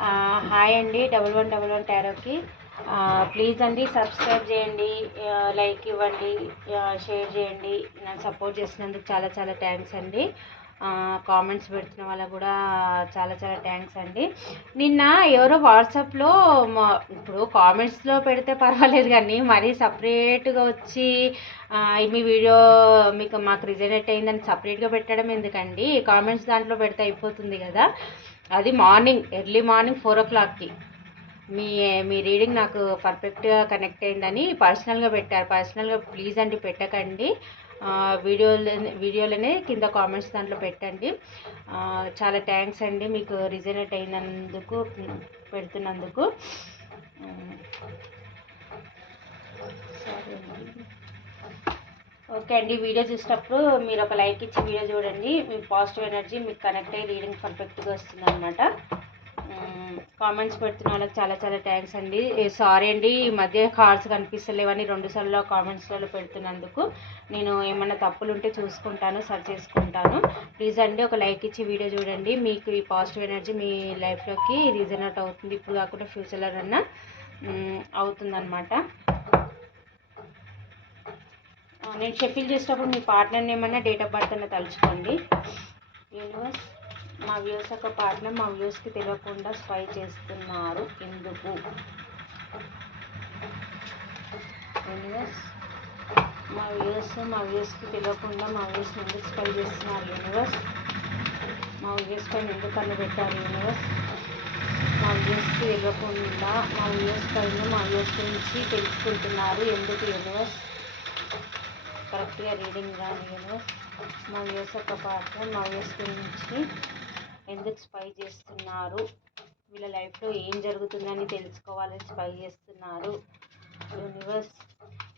Hi అండి, 1111 టారోకి. Please అండి subscribe చేయండి, లైక్ ఇవ్వండి, షేర్ చేయండి. నన్ను సపోర్ట్ చేసినందుకు చాలా చాలా థ్యాంక్స్ అండి. కామెంట్స్ పెడుతున్న వాళ్ళకు కూడా చాలా చాలా థ్యాంక్స్ అండి. నిన్న ఎవరో వాట్సాప్లో ఇప్పుడు కామెంట్స్లో పెడితే పర్వాలేదు, కానీ మరీ సపరేట్గా వచ్చి మీ వీడియో మాకు రిజనేట్ అయిందని సపరేట్గా పెట్టడం ఎందుకండి? కామెంట్స్ దాంట్లో పెడితే అయిపోతుంది కదా. అది ఎర్లీ మార్నింగ్ 4 o'clockకి మీ రీడింగ్ నాకు పర్ఫెక్ట్గా కనెక్ట్ అయిందని పర్సనల్గా పెట్టారు. పర్సనల్గా ప్లీజ్ అండి పెట్టకండి, వీడియోలోనే కింద కామెంట్స్ దాంట్లో పెట్టండి. చాలా థ్యాంక్స్ అండి, మీకు రిజనేట్ అయినందుకు, పెడుతున్నందుకు. సరే అండి, ఓకే అండి. వీడియో చూసేటప్పుడు మీరు ఒక లైక్ ఇచ్చి వీడియో చూడండి. మీ పాజిటివ్ ఎనర్జీ మీకు కనెక్ట్ అయ్యి రీడింగ్ పర్ఫెక్ట్గా వస్తుంది అనమాట. కామెంట్స్ పెడుతున్న వాళ్ళకి చాలా చాలా థ్యాంక్స్ అండి. సారీ అండి, ఈ మధ్య కార్డ్స్ కనిపిస్తలేవని 2 సార్లు కామెంట్స్లలో పెడుతున్నందుకు. నేను ఏమన్నా తప్పులు ఉంటే చూసుకుంటాను, సర్చ్ చేసుకుంటాను. ప్లీజ్ అండి ఒక లైక్ ఇచ్చి వీడియో చూడండి. మీకు ఈ పాజిటివ్ ఎనర్జీ మీ లైఫ్లోకి రీజనరేట్ అవుతుంది, ఇప్పుడు కాకుండా ఫ్యూచర్లో అన్నా అవుతుందన్నమాట. నేను షఫిల్ చేసేటప్పుడు మీ పార్ట్నర్ని ఏమన్నా డేట్ ఆఫ్ బర్త్ అన్న తలుచుకోండి. యూనివర్స్, మా వ్యూస్ యొక్క పార్ట్నర్ మా వ్యూస్కి తెలియకుండా స్పై చేస్తున్నారు ఎందుకు? యూనివర్స్, మా వ్యూస్కి తెలియకుండా మా వ్యూస్ని ఎందుకు స్పై చేస్తున్నారు? యూనివర్స్, మా వ్యూస్ పైన ఎందుకు కన్ను పెట్టారు? యూనివర్స్, మా వ్యూస్కి తెలియకుండా మా వ్యూస్ పైన మా వ్యూస్ గురించి తెలుసుకుంటున్నారు ఎందుకు? యూనివర్స్, కరెక్ట్గా రీడింగ్ రాని యూనివర్స్. మా వ్యూస్ యొక్క పార్ట్నర్ మా వ్యూస్ గురించి ఎందుకు స్పై చేస్తున్నారు? వీళ్ళ లైఫ్లో ఏం జరుగుతుందని తెలుసుకోవాలని స్పై చేస్తున్నారు. యూనివర్స్,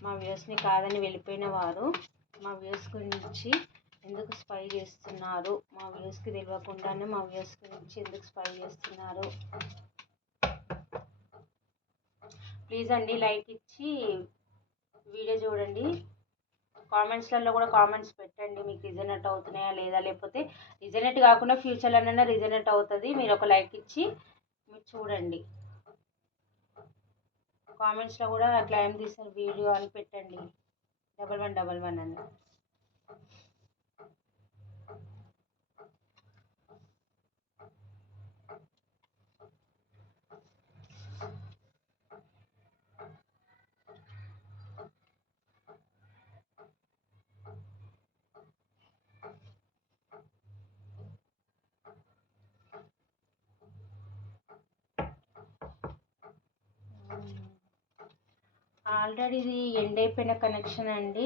మా వ్యూస్ని కాదని వెళ్ళిపోయిన వారు మా వ్యూస్ గురించి ఎందుకు స్పై చేస్తున్నారు? మా వ్యూస్కి తెలియకుండానే మా వ్యూస్ గురించి ఎందుకు స్పై చేస్తున్నారు? ప్లీజ్ అండి లైక్ ఇచ్చి వీడియో చూడండి. కామెంట్స్లలో కూడా కామెంట్స్ పెట్టండి, మీకు రిజనేట్ అవుతున్నాయా లేదా, లేకపోతే రిజనేట్ కాకుండా ఫ్యూచర్లోనైనా రిజనేట్ అవుతుంది. మీరు ఒక లైక్ ఇచ్చి మీరు చూడండి. కామెంట్స్లో కూడా క్లైమ్ తీసిన వీడియో అని పెట్టండి, 1111 అని. ఆల్రెడీ ఇది ఎండ్ అయిపోయిన కనెక్షన్ అండి.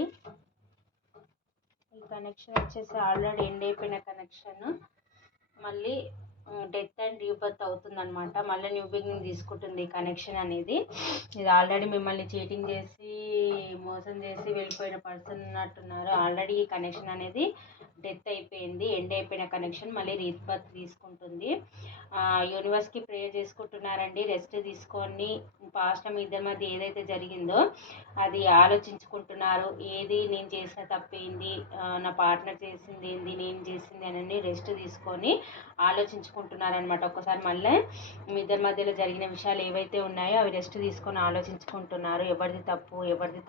ఈ కనెక్షన్ వచ్చేసి ఆల్రెడీ ఎండ్ అయిపోయిన కనెక్షన్. మళ్ళీ డెత్ అండ్ రీబర్త్ అవుతుందన్నమాట. మళ్ళీ న్యూ బిగినింగ్ తీసుకుంటుంది ఈ కనెక్షన్ అనేది. ఇది ఆల్రెడీ మిమ్మల్ని చీటింగ్ చేసి మోసం చేసి వెళ్ళిపోయిన పర్సన్ ఉన్నట్టున్నారు. ఆల్రెడీ ఈ కనెక్షన్ అనేది డెత్ అయిపోయింది, ఎండ్ అయిపోయిన కనెక్షన్ మళ్ళీ రీబర్త్ తీసుకుంటుంది. యూనివర్స్కి ప్రేయర్ చేసుకుంటున్నారండి, రెస్ట్ తీసుకొని పాస్ట్ మీ ఇద్దరి మధ్య ఏదైతే జరిగిందో అది ఆలోచించుకుంటున్నారు. ఏది నేను చేసిన తప్పేంది, నా పార్ట్నర్ చేసింది ఏంది, నేను చేసింది అని రెస్ట్ తీసుకొని ఆలోచించుకుంటున్నారనమాట. ఒక్కసారి మళ్ళీ మీ ఇద్దరి మధ్యలో జరిగిన విషయాలు ఏవైతే ఉన్నాయో అవి రెస్ట్ తీసుకొని ఆలోచించుకుంటున్నారు. ఎవరిది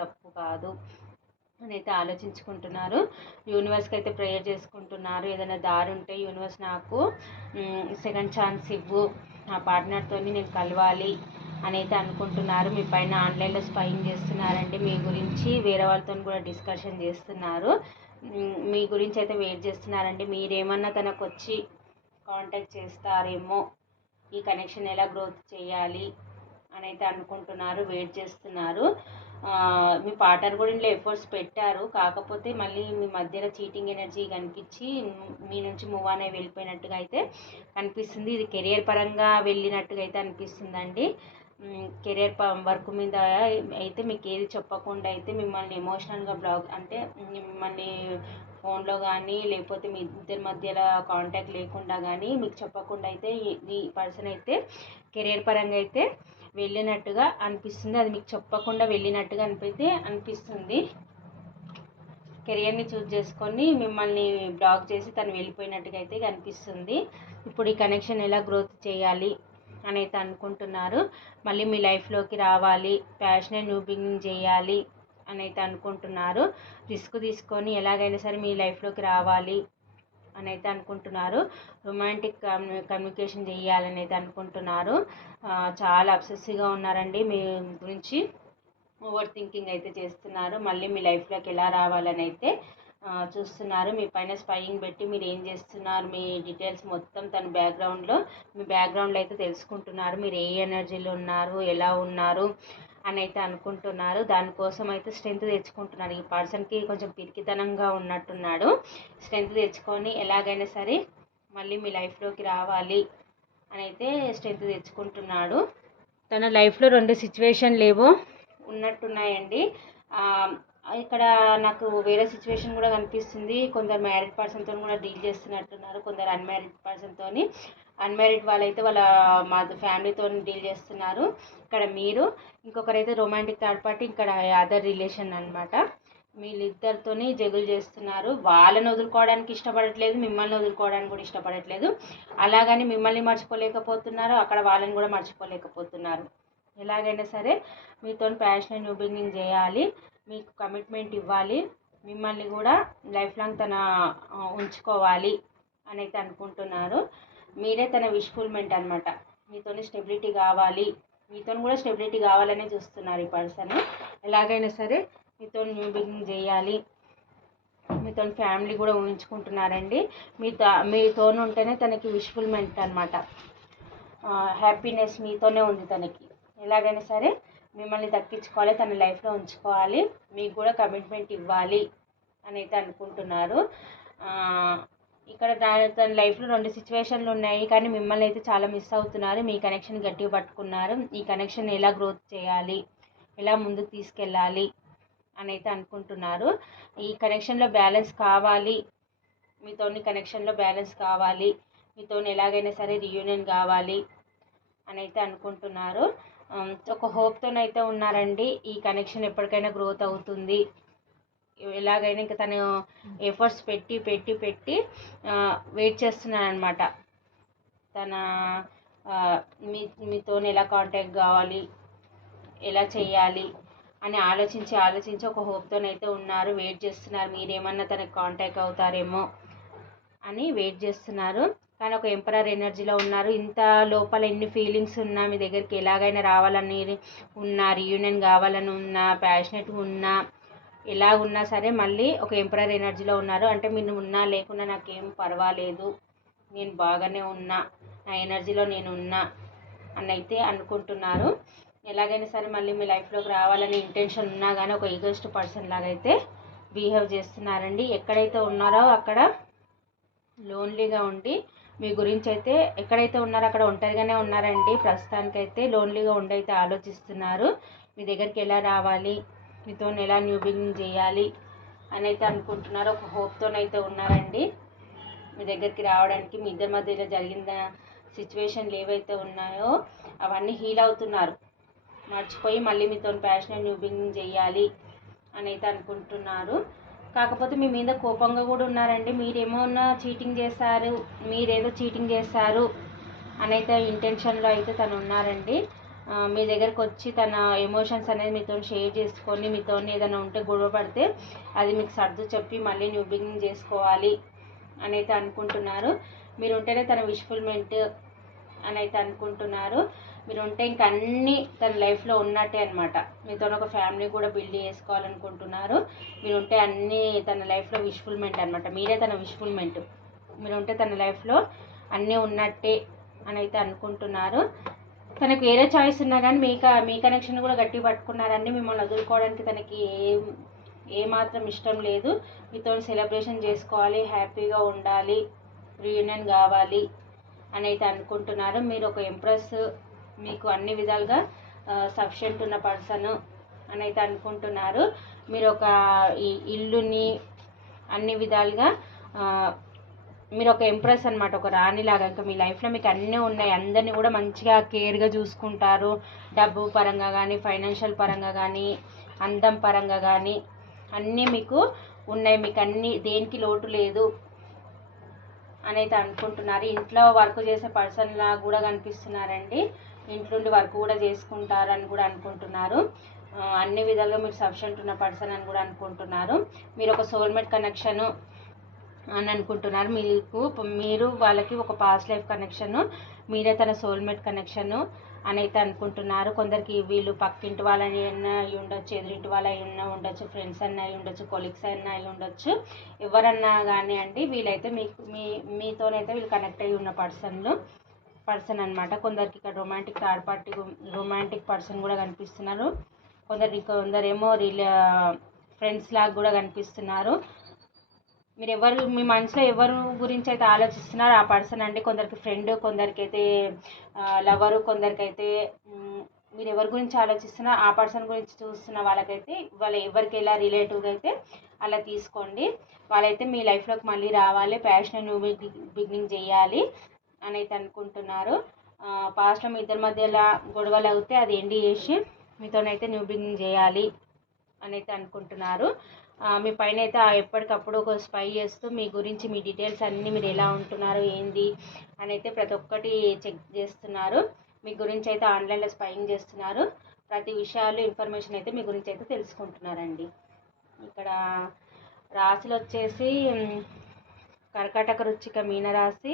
తప్పు కాదు అని అయితే ఆలోచించుకుంటున్నారు. యూనివర్స్కి అయితే ప్రేయర్ చేసుకుంటున్నారు. ఏదైనా దారి ఉంటే యూనివర్స్ నాకు సెకండ్ ఛాన్స్ ఇవ్వు, నా పార్ట్నర్తో నేను కలవాలి అని అయితే అనుకుంటున్నారు. మీ పైన ఆన్లైన్లో స్పైయింగ్ చేస్తున్నారండి. మీ గురించి వేరే వాళ్ళతో కూడా డిస్కషన్ చేస్తున్నారు. మీ గురించి అయితే వెయిట్ చేస్తున్నారండి. మీరేమన్నా తనకు వచ్చి కాంటాక్ట్ చేస్తారేమో, ఈ కనెక్షన్ ఎలా గ్రోత్ చేయాలి అని అయితే అనుకుంటున్నారు, వెయిట్ చేస్తున్నారు. మీ పార్ట్నర్ కూడా ఇంట్లో ఎఫర్ట్స్ పెట్టారు, కాకపోతే మళ్ళీ మీ మధ్యలో చీటింగ్ ఎనర్జీ కనిపించి మీ నుంచి మూవ్ ఆన్ అయి వెళ్ళిపోయినట్టుగా అయితే కనిపిస్తుంది. ఇది కెరియర్ పరంగా వెళ్ళినట్టుగా అయితే అనిపిస్తుందండి. కెరియర్ వర్క్ మీద అయితే మీకు ఏది చెప్పకుండా అయితే మిమ్మల్ని ఎమోషనల్గా బ్లాక్, అంటే మిమ్మల్ని ఫోన్లో కానీ లేకపోతే మీ ఇద్దరి మధ్యలో కాంటాక్ట్ లేకుండా కానీ మీకు చెప్పకుండా అయితే ఈ పర్సన్ అయితే కెరియర్ పరంగా అయితే వెళ్ళినట్టుగా అనిపిస్తుంది. అది మీకు చెప్పకుండా వెళ్ళినట్టుగా అనిపిస్తుంది. కెరియర్ని చూజ్ చేసుకొని మిమ్మల్ని బ్లాక్ చేసి తను వెళ్ళిపోయినట్టుగా అయితే కనిపిస్తుంది. ఇప్పుడు ఈ కనెక్షన్ ఎలా గ్రోత్ చేయాలి అని అయితే అనుకుంటున్నారు. మళ్ళీ మీ లైఫ్లోకి రావాలి, ప్యాషనేట్ న్యూ బిగినింగ్ చేయాలి అని అయితే అనుకుంటున్నారు. రిస్క్ తీసుకొని ఎలాగైనా సరే మీ లైఫ్లోకి రావాలి అని అయితే అనుకుంటున్నారు. రొమాంటిక్ కమ్యూనికేషన్ చేయాలని అయితే అనుకుంటున్నారు. చాలా అబ్సెసివ్గా ఉన్నారండి మీ గురించి. ఓవర్ థింకింగ్ అయితే చేస్తున్నారు. మళ్ళీ మీ లైఫ్లోకి ఎలా రావాలని అయితే చూస్తున్నారు. మీ పైన స్పైయింగ్ పెట్టి మీరు ఏం చేస్తున్నారు, మీ డీటెయిల్స్ మొత్తం తన మీ బ్యాక్గ్రౌండ్లో అయితే తెలుసుకుంటున్నారు. మీరు ఏ ఎనర్జీలో ఉన్నారు, ఎలా ఉన్నారు అని అయితే అనుకుంటున్నారు. దానికోసం అయితే స్ట్రెంత్ తెచ్చుకుంటున్నారు. ఈ పర్సన్కి కొంచెం పిరికితనంగా ఉన్నట్టున్నాడు. స్ట్రెంత్ తెచ్చుకొని ఎలాగైనా సరే మళ్ళీ మీ లైఫ్లోకి రావాలి అని అయితే స్ట్రెంత్ తెచ్చుకుంటున్నాడు. తన లైఫ్లో 2 సిచ్యువేషన్లు ఏవో ఉన్నట్టున్నాయండి. ఇక్కడ నాకు వేరే సిచ్యువేషన్ కూడా కనిపిస్తుంది. కొందరు మ్యారీడ్ పర్సన్తో కూడా డీల్ చేస్తున్నట్టున్నారు, కొందరు అన్మ్యారీడ్ వాళ్ళైతే వాళ్ళ ఫ్యామిలీతో డీల్ చేస్తున్నారు. ఇక్కడ మీరు ఇంకొకరైతే రొమాంటిక్ థర్డ్ పార్టీ, ఇక్కడ అదర్ రిలేషన్ అనమాట. వీళ్ళిద్దరితోని జగులు చేస్తున్నారు. వాళ్ళని వదులుకోవడానికి ఇష్టపడట్లేదు, మిమ్మల్ని వదులుకోవడానికి కూడా ఇష్టపడట్లేదు. అలాగని మిమ్మల్ని మర్చిపోలేకపోతున్నారు, అక్కడ వాళ్ళని కూడా మర్చిపోలేకపోతున్నారు. ఎలాగైనా సరే మీతో ప్యాషనేట్ న్యూ బిగినింగ్ చేయాలి, మీకు కమిట్మెంట్ ఇవ్వాలి, మిమ్మల్ని కూడా లైఫ్ లాంగ్ తన ఉంచుకోవాలి అని అయితే అనుకుంటున్నారు. మీరే తన విష్ఫుల్మెంట్ అనమాట. మీతో స్టెబిలిటీ కావాలి, మీతో కూడా స్టెబిలిటీ కావాలనే చూస్తున్నారు ఈ పర్సన్. ఎలాగైనా సరే మీతో న్యూ బిగినింగ్ చేయాలి, మీతో ఫ్యామిలీ కూడా ఊహించుకుంటున్నారండి. మీతో ఉంటేనే తనకి విష్ఫుల్మెంట్ అనమాట. హ్యాపీనెస్ మీతోనే ఉంది తనకి. ఎలాగైనా సరే మిమ్మల్ని దక్కించుకోవాలి, తన లైఫ్లో ఉంచుకోవాలి, మీకు కూడా కమిట్మెంట్ ఇవ్వాలి అని అయితే అనుకుంటున్నారు. ఇక్కడ తన లైఫ్లో 2 సిచ్యువేషన్లు ఉన్నాయి, కానీ మిమ్మల్ని అయితే చాలా మిస్ అవుతున్నారు. మీ కనెక్షన్ గట్టిగా పట్టుకున్నారు. ఈ కనెక్షన్ ఎలా గ్రోత్ చేయాలి, ఎలా ముందుకు తీసుకెళ్ళాలి అని అయితే అనుకుంటున్నారు. ఈ కనెక్షన్లో బ్యాలెన్స్ కావాలి, కనెక్షన్లో బ్యాలెన్స్ కావాలి, మీతో ఎలాగైనా సరే రీయూనియన్ కావాలి అని అయితే అనుకుంటున్నారు. ఒక హోప్తోనైతే ఉన్నారండి. ఈ కనెక్షన్ ఎప్పటికైనా గ్రోత్ అవుతుంది, ఎలాగైనా ఇంకా తను ఎఫర్ట్స్ పెట్టి వెయిట్ చేస్తున్నాను అనమాట. తన మీతో ఎలా కాంటాక్ట్ కావాలి, ఎలా చేయాలి అని ఆలోచించి ఒక హోప్తోనైతే ఉన్నారు. వెయిట్ చేస్తున్నారు, మీరేమన్నా తనకు కాంటాక్ట్ అవుతారేమో అని వెయిట్ చేస్తున్నారు. కానీ ఒక ఎంపరర్ ఎనర్జీలో ఉన్నారు. ఇంత లోపల ఎన్ని ఫీలింగ్స్ ఉన్నా, మీ దగ్గరికి ఎలాగైనా రావాలని ఉన్నా, రీయూనియన్ కావాలని ఉన్నా, ప్యాషనేట్గా ఉన్నా, ఎలా ఉన్నా సరే మళ్ళీ ఒక ఎంపరర్ ఎనర్జీలో ఉన్నారు. అంటే మీరు ఉన్నా లేకున్నా నాకేం పర్వాలేదు, నేను బాగానే ఉన్నా, నా ఎనర్జీలో నేను ఉన్నా అని అయితే అనుకుంటున్నారు. ఎలాగైనా సరే మళ్ళీ మీ లైఫ్లోకి రావాలని ఇంటెన్షన్ ఉన్నా కానీ ఒక ఈగోయిస్ట్ పర్సన్ లాగా అయితే బిహేవ్ చేస్తున్నారండి. ఎక్కడైతే ఉన్నారో అక్కడ లోన్లీగా ఉండి మీ గురించి అయితే ఎక్కడైతే ఉన్నారో అక్కడ ఒంటరిగానే ఉన్నారండి. ప్రస్తుతానికైతే లోన్లీగా ఉండి అయితే ఆలోచిస్తున్నారు. మీ దగ్గరికి ఎలా రావాలి, మీతో ఎలా న్యూ బిగినింగ్ చేయాలి అని అయితే అనుకుంటున్నారు. ఒక హోప్తోనైతే ఉన్నారండి మీ దగ్గరికి రావడానికి. మీ ఇద్దరి మధ్యలో జరిగిన సిచ్యువేషన్లు ఏవైతే ఉన్నాయో అవన్నీ హీల్ అవుతున్నారు. మర్చిపోయి మళ్ళీ మీతో ప్యాషనేట్ న్యూ బిగినింగ్ చేయాలి అని అయితే అనుకుంటున్నారు. కాకపోతే మీ మీద కోపంగా కూడా ఉన్నారండి. మీరేమన్నా చీటింగ్ చేశారు, మీరేదో చీటింగ్ చేశారు అని అయితే ఇంటెన్షన్లో అయితే తను ఉన్నారండి. మీ దగ్గరకు వచ్చి తన ఎమోషన్స్ అనేది మీతో షేర్ చేసుకొని, మీతో ఏదైనా ఉంటే గొడవ పడితే అది మీకు సర్దు చెప్పి మళ్ళీ న్యూ బిగినింగ్ చేసుకోవాలి అని అయితే అనుకుంటున్నారు. మీరు ఉంటేనే తన విష్ఫుల్మెంట్ అని అయితే అనుకుంటున్నారు. మీరు ఉంటే ఇంక అన్నీ తన లైఫ్లో ఉన్నట్టే అనమాట. మీతో ఒక ఫ్యామిలీ కూడా బిల్డ్ చేసుకోవాలనుకుంటున్నారు. మీరు ఉంటే అన్నీ తన లైఫ్లో విష్ఫుల్మెంట్ అనమాట. మీరే తన విష్ఫుల్మెంట్. మీరు ఉంటే తన లైఫ్లో అన్నీ ఉన్నట్టే అని అయితే అనుకుంటున్నారు. తనకు వేరే చాయిస్ ఉన్నా కానీ మీ కనెక్షన్ కూడా గట్టి పట్టుకున్నారండి. మిమ్మల్ని వదులుకోవడానికి తనకి ఏమాత్రం ఇష్టం లేదు. మీతో సెలబ్రేషన్ చేసుకోవాలి, హ్యాపీగా ఉండాలి, రీయూనియన్ కావాలి అని అయితే అనుకుంటున్నారు. మీరు ఒక ఎంప్రెస్, మీకు అన్ని విధాలుగా సఫిషియెంట్ ఉన్న పర్సన్ అని అయితే అనుకుంటున్నారు. మీరు ఒక ఇల్లుని అన్ని విధాలుగా మీరు ఒక ఎంప్రెస్ అనమాట, ఒక రాణిలాగా. ఇంకా మీ లైఫ్లో మీకు అన్నీ ఉన్నాయి. అందరినీ కూడా మంచిగా కేర్గా చూసుకుంటారు. డబ్బు పరంగా కానీ, ఫైనాన్షియల్ పరంగా కానీ, అందం పరంగా కానీ అన్నీ మీకు ఉన్నాయి. మీకు అన్నీ దేనికి లోటు లేదు అని అయితే అనుకుంటున్నారు. ఇంట్లో వర్క్ చేసే పర్సన్లా కూడా కనిపిస్తున్నారండి. ఇంట్లోండి వర్క్ కూడా చేసుకుంటారని కూడా అనుకుంటున్నారు. అన్ని విధాలుగా మీరు సఫిషియెంట్ ఉన్న పర్సన్ అని కూడా అనుకుంటున్నారు. మీరు ఒక సోల్మేట్ కనెక్షను అని అనుకుంటున్నారు. మీరు వాళ్ళకి ఒక పాస్ట్ లైఫ్ కనెక్షను, మీరే తన సోల్మేట్ కనెక్షను అని అయితే అనుకుంటున్నారు. కొందరికి వీళ్ళు పక్కింటి వాళ్ళని అయి ఉండొచ్చు, ఎదురింటి వాళ్ళు అయి ఉండొచ్చు, ఫ్రెండ్స్ అన్న అయి ఉండొచ్చు, కొలీగ్స్ అన్న అయి ఉండొచ్చు. ఎవరన్నా కానీ అండి, వీళ్ళైతే మీతోనైతే వీళ్ళు కనెక్ట్ అయ్యి ఉన్న పర్సన్ అనమాట. కొందరికి ఇక్కడ రొమాంటిక్ పర్సన్ కూడా కనిపిస్తున్నారు. కొందరేమో ఫ్రెండ్స్ లాగా కూడా కనిపిస్తున్నారు. మీ మనసులో ఎవరు గురించి అయితే ఆలోచిస్తున్నారో ఆ పర్సన్ అండి. కొందరికి ఫ్రెండ్, కొందరికైతే లవరు, కొందరికైతే మీరు ఎవరి గురించి ఆలోచిస్తున్నారో ఆ పర్సన్ గురించి చూస్తున్న వాళ్ళకైతే వాళ్ళు ఎవరికి ఎలా రిలేటివ్గా అయితే అలా తీసుకోండి. వాళ్ళైతే మీ లైఫ్లోకి మళ్ళీ రావాలి, ప్యాషన్ న్యూ బిగినింగ్ చేయాలి అని అయితే అనుకుంటున్నారు. పాస్ట్లో మీ ఇద్దరి మధ్యలో గొడవలు అవుతే అది ఎండ్ చేసి మీతోనైతే న్యూ బిగినింగ్ చేయాలి అని అయితే అనుకుంటున్నారు. మీ పైన అయితే ఎప్పటికప్పుడు ఒక స్పై చేస్తూ మీ గురించి, మీ డీటెయిల్స్ అన్నీ, మీరు ఎలా ఉంటున్నారు ఏంది అని అయితే ప్రతి ఒక్కటి చెక్ చేస్తున్నారు. మీ గురించి అయితే ఆన్లైన్లో స్పైయింగ్ చేస్తున్నారు. ప్రతి విషయాలు ఇన్ఫర్మేషన్ అయితే మీ గురించి అయితే తెలుసుకుంటున్నారండి. ఇక్కడ రాశులు వచ్చేసి కర్కాటక, వృశ్చిక, మీనరాశి,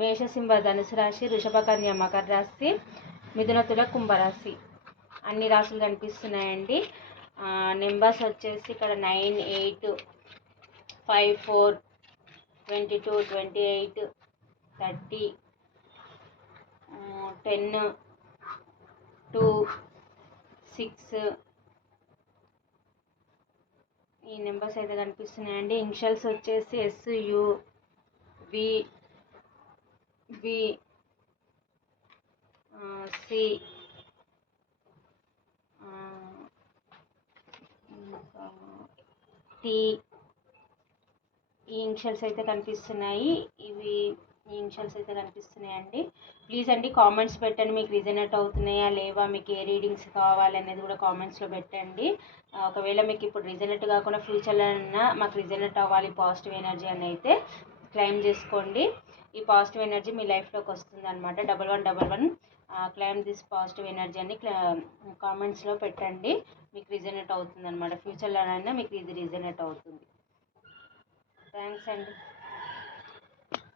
మేషసింహ, ధనుసు రాశి, వృషభ, కన్య, మకర రాశి, మిథున, తుల, కుంభరాశి అన్ని రాశులు కనిపిస్తున్నాయండి. నెంబర్స్ వచ్చేసి ఇక్కడ 9, 8, 5, 4, 22, 28, 30, 10, 2, 6 ఈ నెంబర్స్ అయితే కనిపిస్తున్నాయండి. ఇనిషియల్స్ వచ్చేసి SU, V, C, T ఈ ఇనిషియల్స్ అయితే కనిపిస్తున్నాయి. ఈ ఇనిషియల్స్ అయితే కనిపిస్తున్నాయండి. ప్లీజ్ అండి కామెంట్స్ పెట్టండి, మీకు రిజనేట్ అవుతున్నాయా లేవా, మీకు ఏ రీడింగ్స్ కావాలనేది కూడా కామెంట్స్లో పెట్టండి. ఒకవేళ మీకు ఇప్పుడు రిజనేట్ కాకుండా ఫ్యూచర్లో అయినా మాకు రిజనేట్ అవ్వాలి పాజిటివ్ ఎనర్జీ అని అయితే క్లెయిమ్ చేసుకోండి. ఈ పాజిటివ్ ఎనర్జీ మీ లైఫ్లోకి వస్తుంది అనమాట. 1111 క్లెయిమ్ దిస్ పాజిటివ్ ఎనర్జీ అని కామెంట్స్లో పెట్టండి. మీకు రిజనేట్ అవుతుంది అనమాట. ఫ్యూచర్లోనైనా మీకు ఇది రిజనేట్ అవుతుంది. థ్యాంక్స్ అండి.